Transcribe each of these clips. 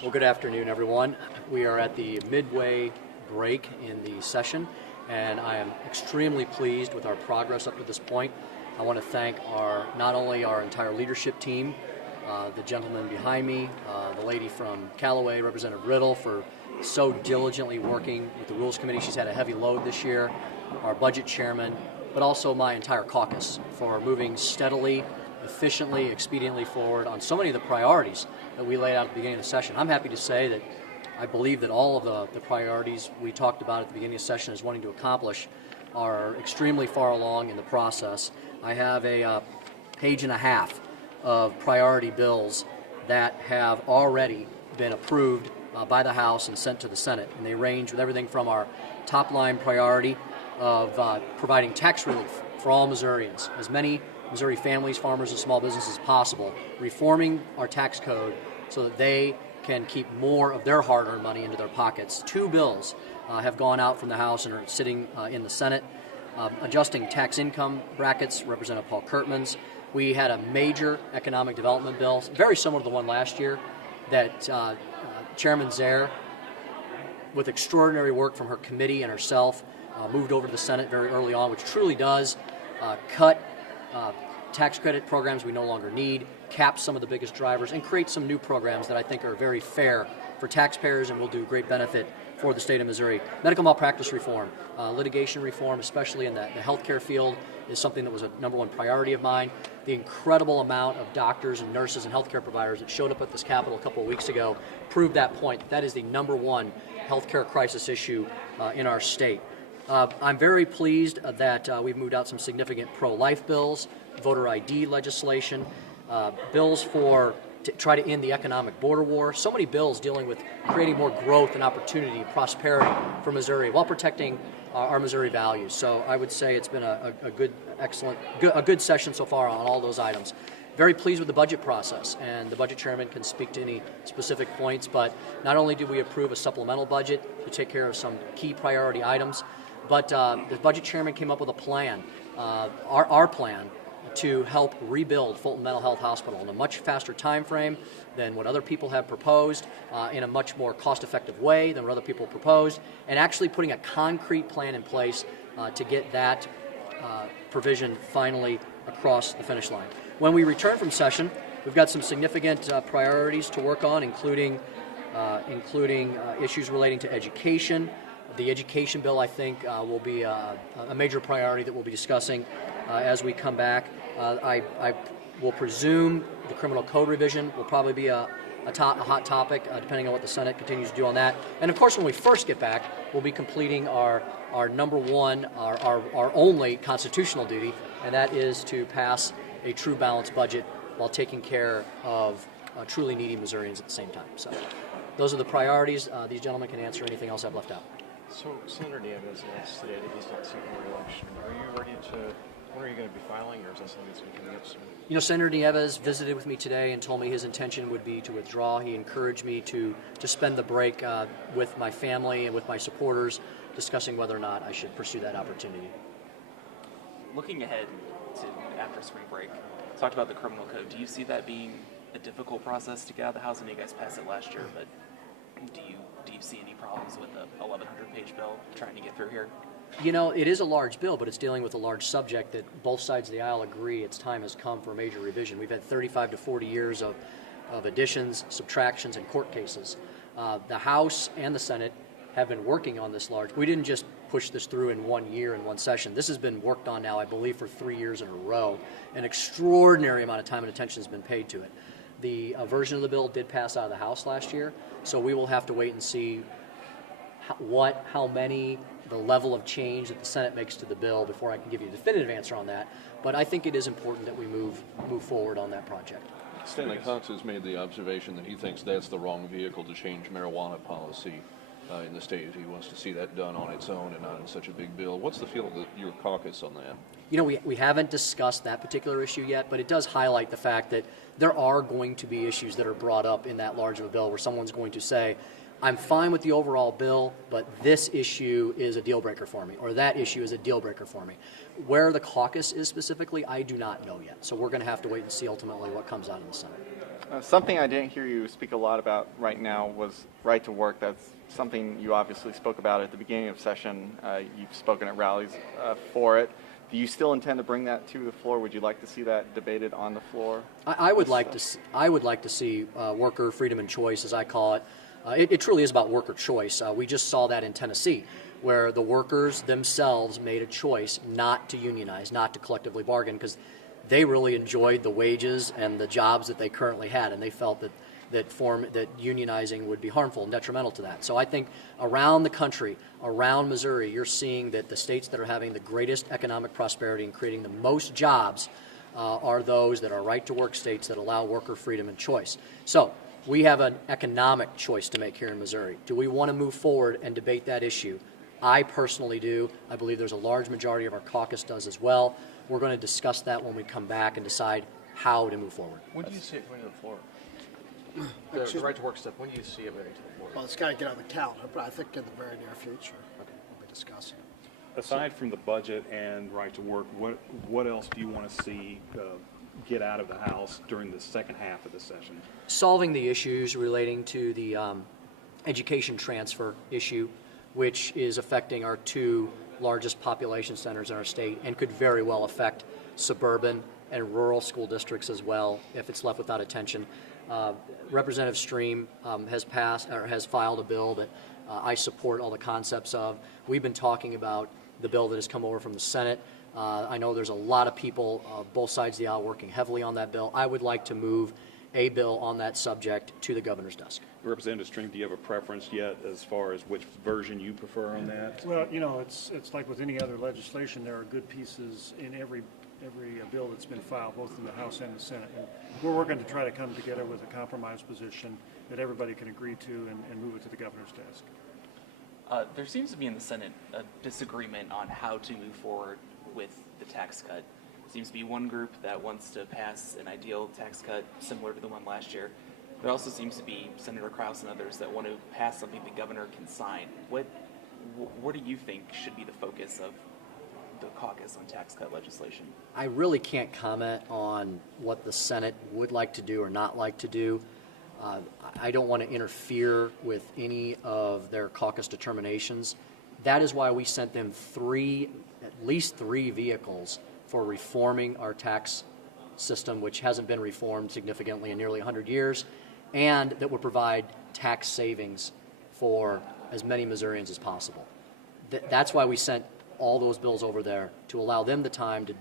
Well, good afternoon, everyone. We are at the midway break in the session, and I am extremely pleased with our progress up to this point. I want to thank not only our entire leadership team, the gentleman behind me, the lady from Callaway, Representative Riddle, for so diligently working with the Rules Committee. She's had a heavy load this year, our budget chairman, but also my entire caucus for moving steadily, efficiently, expediently forward on so many of the priorities that we laid out at the beginning of the session. I'm happy to say that I believe that all of the priorities we talked about at the beginning of the session as wanting to accomplish are extremely far along in the process. I have a page and a half of priority bills that have already been approved by the House and sent to the Senate, and they range with everything from our top line priority of providing tax relief for all Missourians, as many Missouri families, farmers, and small businesses as possible, reforming our tax code so that they can keep more of their hard-earned money into their pockets. Two bills have gone out from the House and are sitting in the Senate. Adjusting tax income brackets, Representative Paul Curtman's. We had a major economic development bill, very similar to the one last year, that Chairman Zare, with extraordinary work from her committee and herself, moved over to the Senate very early on, which truly does cut tax credit programs we no longer need, cap some of the biggest drivers, and create some new programs that I think are very fair for taxpayers and will do great benefit for the state of Missouri. Medical malpractice reform, litigation reform, especially in the healthcare field, is something that was a number one priority of mine. The incredible amount of doctors and nurses and healthcare providers that showed up at this Capitol a couple of weeks ago proved that point. That is the number one healthcare crisis issue in our state. I'm very pleased that we've moved out some significant pro-life bills, voter ID legislation, bills to try to end the economic border war. So many bills dealing with creating more growth and opportunity, prosperity for Missouri while protecting our Missouri values. So I would say it's been a good session so far on all those items. Very pleased with the budget process, and the budget chairman can speak to any specific points, but not only did we approve a supplemental budget to take care of some key priority items, but the budget chairman came up with a plan, our plan, to help rebuild Fulton Mental Health Hospital in a much faster time frame than what other people have proposed, in a much more cost-effective way than what other people proposed, and actually putting a concrete plan in place to get that provision finally across the finish line. When we return from session, we've got some significant priorities to work on, including issues relating to education. The education bill, I think, will be a major priority that we'll be discussing as we come back. I will presume the criminal code revision will probably be a hot topic, depending on what the Senate continues to do on that. And of course, when we first get back, we'll be completing our number one, our only constitutional duty, and that is to pass a true balanced budget while taking care of truly needy Missourians at the same time. So those are the priorities. These gentlemen can answer anything else I've left out. So Senator Nieves announced today that he's not seeking re-election. Are you ready to? When are you going to be filing, or is that something that's going to be coming up soon? You know, Senator Nieves visited with me today and told me his intention would be to withdraw. He encouraged me to spend the break with my family and with my supporters, discussing whether or not I should pursue that opportunity. Looking ahead to after spring break, talked about the criminal code. Do you see that being a difficult process to get out of the House? I know you guys passed it last year, but do you see any problems with a 1,100-page bill trying to get through here? You know, it is a large bill, but it's dealing with a large subject that both sides of the aisle agree its time has come for a major revision. We've had 35 to 40 years of additions, subtractions, and court cases. The House and the Senate have been working on this large. We didn't just push this through in 1 year, in one session. This has been worked on now, I believe, for 3 years in a row. An extraordinary amount of time and attention has been paid to it. The version of the bill did pass out of the House last year, so we will have to wait and see how many, the level of change that the Senate makes to the bill before I can give you a definitive answer on that. But I think it is important that we move forward on that project. Stanley Cox has made the observation that he thinks that's the wrong vehicle to change marijuana policy in the state. He wants to see that done on its own and not in such a big bill. What's the feel of your caucus on that? You know, we haven't discussed that particular issue yet, but it does highlight the fact that there are going to be issues that are brought up in that large of a bill where someone's going to say, I'm fine with the overall bill, but this issue is a deal breaker for me, or that issue is a deal breaker for me. Where the caucus is specifically, I do not know yet. So we're going to have to wait and see ultimately what comes out of the Senate. Something I didn't hear you speak a lot about right now was right to work. That's something you obviously spoke about at the beginning of session. You've spoken at rallies for it. Do you still intend to bring that to the floor? Would you like to see that debated on the floor? I would like to. I would like to see worker freedom and choice, as I call it. It truly is about worker choice. We just saw that in Tennessee, where the workers themselves made a choice not to unionize, not to collectively bargain, because they really enjoyed the wages and the jobs that they currently had, and they felt that unionizing would be harmful and detrimental to that. So I think around the country, around Missouri, you're seeing that the states that are having the greatest economic prosperity and creating the most jobs are those that are right-to-work states that allow worker freedom and choice. So we have an economic choice to make here in Missouri. Do we want to move forward and debate that issue? I personally do. I believe there's a large majority of our caucus does as well. We're going to discuss that when we come back and decide how to move forward. When do you see it coming to the floor? The right to work stuff, when do you see it moving to the floor? Well, it's got to get on the calendar, but I think in the very near future, we'll be discussing it. Aside from the budget and right to work, what else do you want to see get out of the House during the second half of the session? Solving the issues relating to the education transfer issue, which is affecting our two largest population centers in our state and could very well affect suburban and rural school districts as well if it's left without attention. Representative Stream has filed a bill that I support all the concepts of. We've been talking about the bill that has come over from the Senate. I know there's a lot of people, both sides of the aisle, working heavily on that bill. I would like to move a bill on that subject to the governor's desk. Representative Stream, do you have a preference yet as far as which version you prefer on that? Well, it's like with any other legislation, there are good pieces in every bill that's been filed, both in the House and the Senate. And we're working to try to come together with a compromise position that everybody can agree to and move it to the governor's desk. There seems to be in the Senate a disagreement on how to move forward with the tax cut. Seems to be one group that wants to pass an ideal tax cut similar to the one last year. There also seems to be Senator Krause and others that want to pass something the governor can sign. What do you think should be the focus of the caucus on tax cut legislation? I really can't comment on what the Senate would like to do or not like to do. I don't want to interfere with any of their caucus determinations. That is why we sent them at least three vehicles for reforming our tax system, which hasn't been reformed significantly in nearly 100 years, and that would provide tax savings for as many Missourians as possible. That's why we sent all those bills over there, to allow them the time to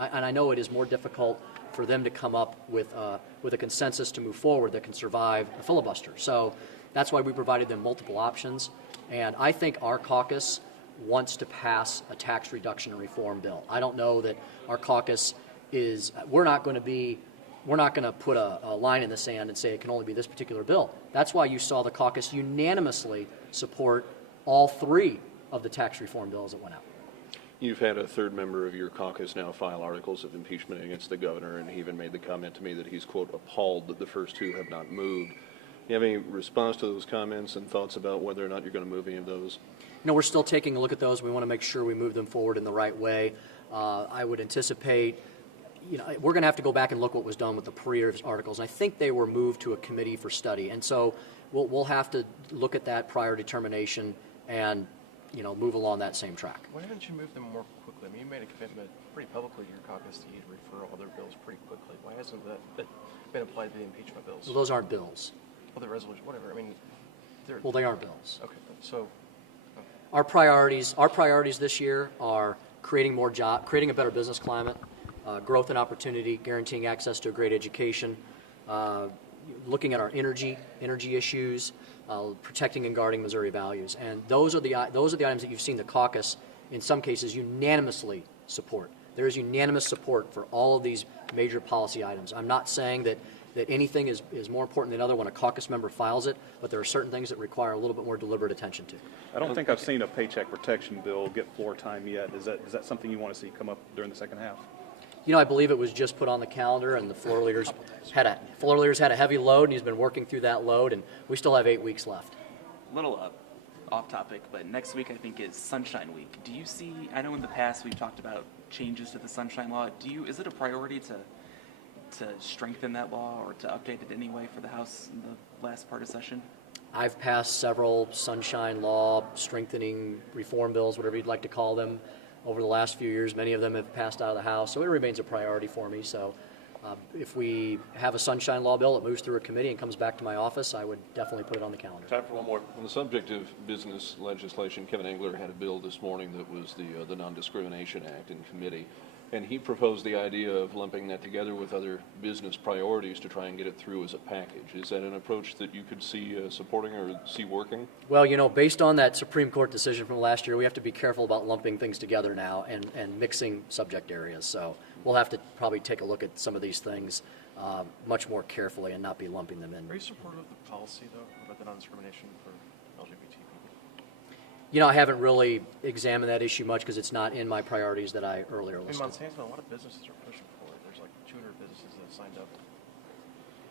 and I know it is more difficult for them to come up with a consensus to move forward that can survive a filibuster. So that's why we provided them multiple options, and I think our caucus wants to pass a tax reduction and reform bill. I don't know that our caucus is, we're not going to put a line in the sand and say it can only be this particular bill. That's why you saw the caucus unanimously support all three of the tax reform bills that went out. You've had a third member of your caucus now file articles of impeachment against the governor, and he even made the comment to me that he's, quote, appalled that the first two have not moved. Do you have any response to those comments and thoughts about whether or not you're going to move any of those? We're still taking a look at those. We want to make sure we move them forward in the right way. I would anticipate, we're going to have to go back and look what was done with the previous articles. I think they were moved to a committee for study, and so we'll have to look at that prior determination and move along that same track. Why haven't you moved them more quickly? I mean, you made a commitment pretty publicly to your caucus to refer all their bills pretty quickly. Why hasn't that been applied to the impeachment bills? Well, those aren't bills. Well, the resolution, whatever. I mean, they're... Well, they are bills. Okay, so... Our priorities this year are creating more jobs, creating a better business climate, growth and opportunity, guaranteeing access to a great education, looking at our energy issues, protecting and guarding Missouri values, and those are the items that you've seen the caucus, in some cases, unanimously support. There is unanimous support for all of these major policy items. I'm not saying that anything is more important than another when a caucus member files it, but there are certain things that require a little bit more deliberate attention to. I don't think I've seen a paycheck protection bill get floor time yet. Is that something you want to see come up during the second half? I believe it was just put on the calendar, and the floor leaders had a heavy load, and he's been working through that load, and we still have 8 weeks left. Little off topic, but next week I think is Sunshine Week. Do you see, I know in the past we've talked about changes to the Sunshine Law. Is it a priority to strengthen that law or to update it anyway for the House in the last part of session? I've passed several sunshine law strengthening reform bills, whatever you'd like to call them, over the last few years. Many of them have passed out of the House, so it remains a priority for me. So if we have a sunshine law bill that moves through a committee and comes back to my office, I would definitely put it on the calendar. Time for one more. On the subject of business legislation, Kevin Engler had a bill this morning that was the Non-Discrimination Act in committee, and he proposed the idea of lumping that together with other business priorities to try and get it through as a package. Is that an approach that you could see supporting or see working? Well, you know, based on that Supreme Court decision from last year, we have to be careful about lumping things together now and mixing subject areas. So we'll have to probably take a look at some of these things much more carefully and not be lumping them in. Are you supportive of the policy, though, about the non-discrimination for LGBT people? You know, I haven't really examined that issue much because it's not in my priorities that I earlier In listed. Monsanto, a lot of businesses are pushing for it. There's like 200 businesses that signed up.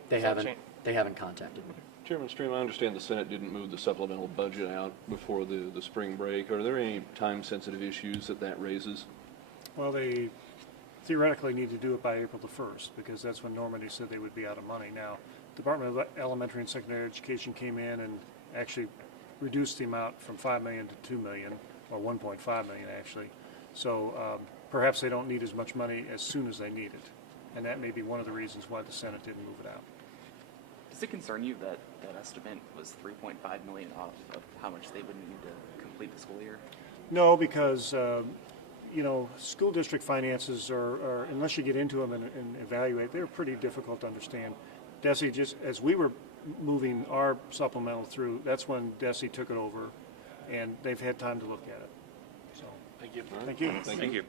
They Does that haven't. change? They haven't contacted me. Chairman Stream, I understand the Senate didn't move the supplemental budget out before the spring break. Are there any time-sensitive issues that raises? Well, they theoretically need to do it by April the 1st, because that's when Normandy said they would be out of money. Now, Department of Elementary and Secondary Education came in and actually reduced the amount from $5 million to $2 million, or $1.5 million actually. So perhaps they don't need as much money as soon as they need it. And that may be one of the reasons why the Senate didn't move it out. Does it concern you that that estimate was $3.5 million off of how much they would need to complete the school year? No, because you know, school district finances are, unless you get into them and evaluate, they're pretty difficult to understand. DESE, just as we were moving our supplemental through, that's when DESE took it over, and they've had time to look at it. So, Thank you. thank you. Thank you.